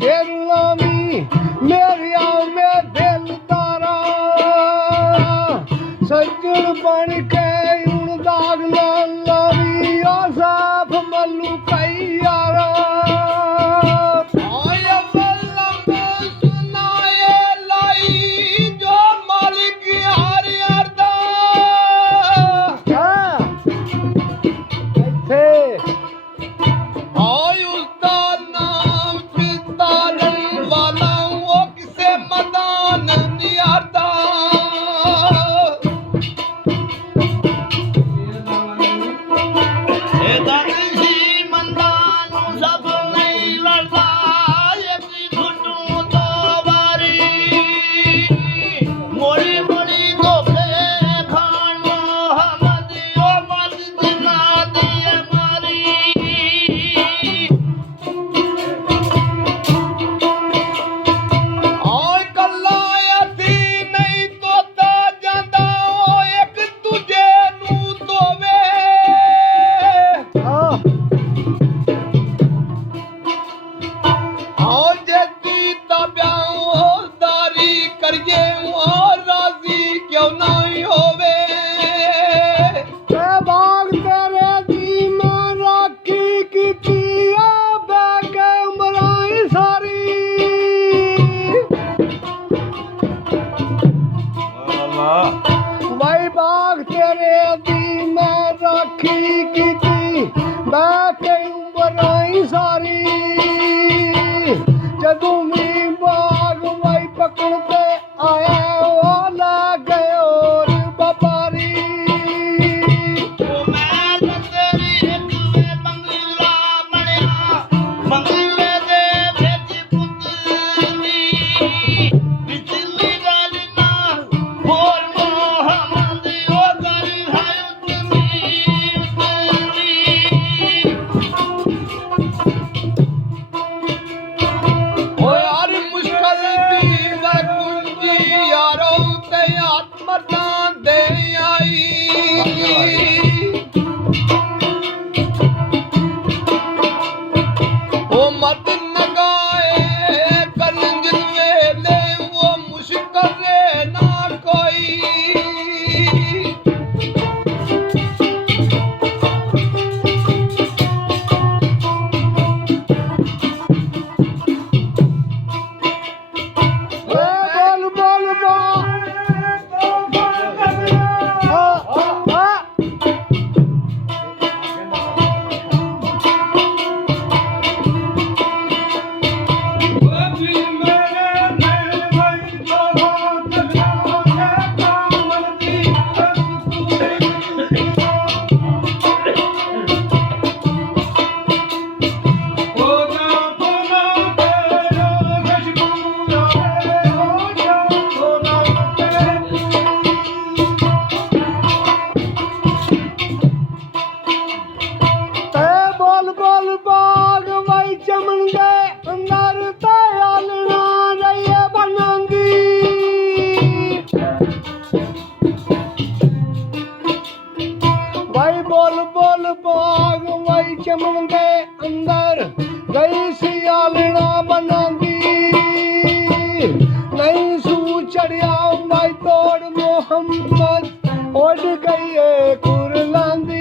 थेरलामी मेरिया में दिल तारा सज्जन बन के उन दाग लावी ओ साफ मल्लू कई यारा भाई बाग तेरे दी मैं राखी की मैं कई उम्र आई सारी जदू भी बाग भाई पकड़ते आया वो ला गए और व्यापारी बाग वही चमन के अंदर गई सियालना बनांदी नहीं सू चढ़िया भाई तोड़ मोहम्मद उड़ गई है कुरलांदी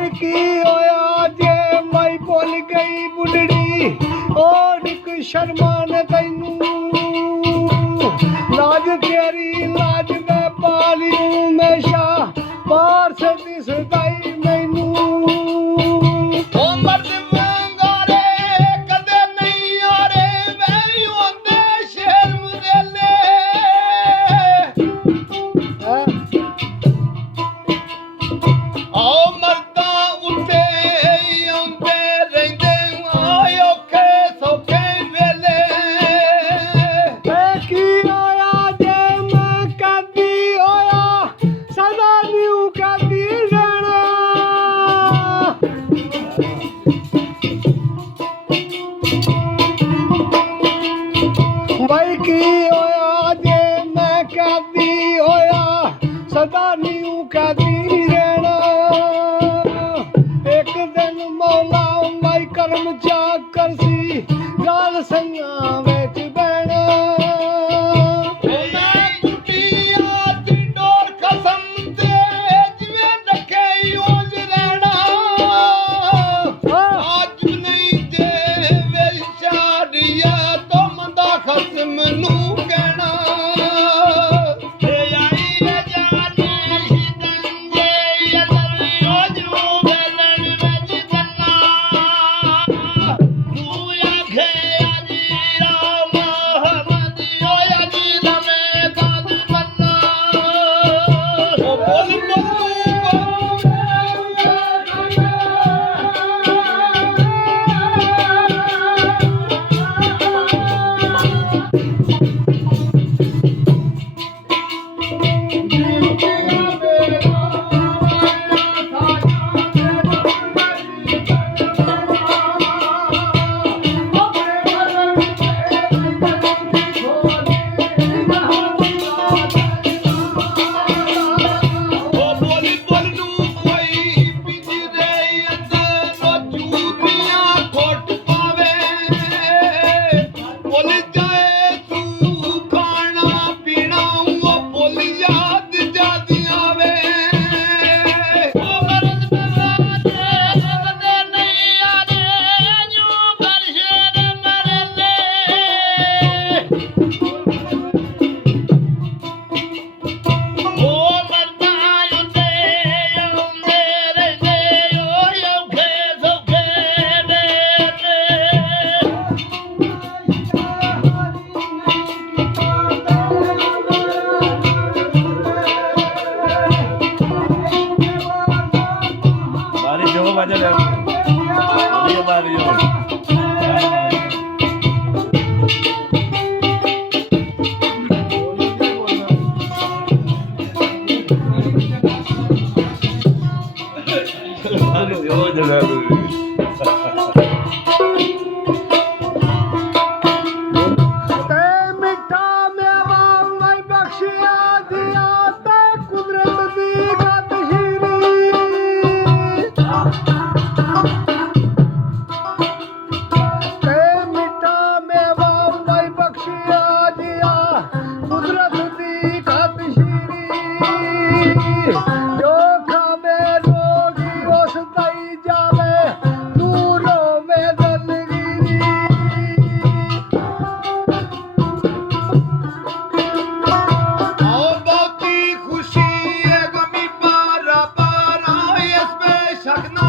भाई की होया जे मैं बोल गई बुढ़ड़ी और शर्मान तैनू लाज तेरी लाज में पाली हमेशा पार से दिसदाई मैनू ओ मर्द वांगारे कदे नहीं आरे वे होंदे शेर मुरेले ओ मर्दा उते आंदे रहंदे आयो के सौखे वेले की होया जे मैं कदी होया सदा न्यू कदी रहना भाई की होया जे मैं कदी होया सदा न्यू कदी रहना एक दिन मौला माई कर्म जा करसी गाल संगा विच बहना मैं टूटिया दी डोर कसम ते जिवें रखे यूं रहना आज नहीं दे वे शादिया तो मंदा खसम नू कहना ए आई जाने हिदंजे अदर योजू बेलन वज जन्ना तू आखे अजी राम मोहम्मद ओ अजी दमे ताज मन्ना ओ बोल ते मिठा मेवा मैं बख्शिया दिया ते कुदरत दी गत ते मिठा मेवा मैं बख्शिया दिया कुदरत दी गत जो खावे रोगी उस दई जावे तू रोवे दलगिरी और बहुती खुशी है गमी बारा बारा इसमें शक ना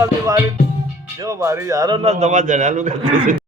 ਉਹਨਾਂ ਦੀ ਵਾਰੀ ਜੋ ਵਾਰੀ ਯਾਰ ਉਹਨਾਂ ਦਵਾ ਜਣਿਆਂ ਨੂੰ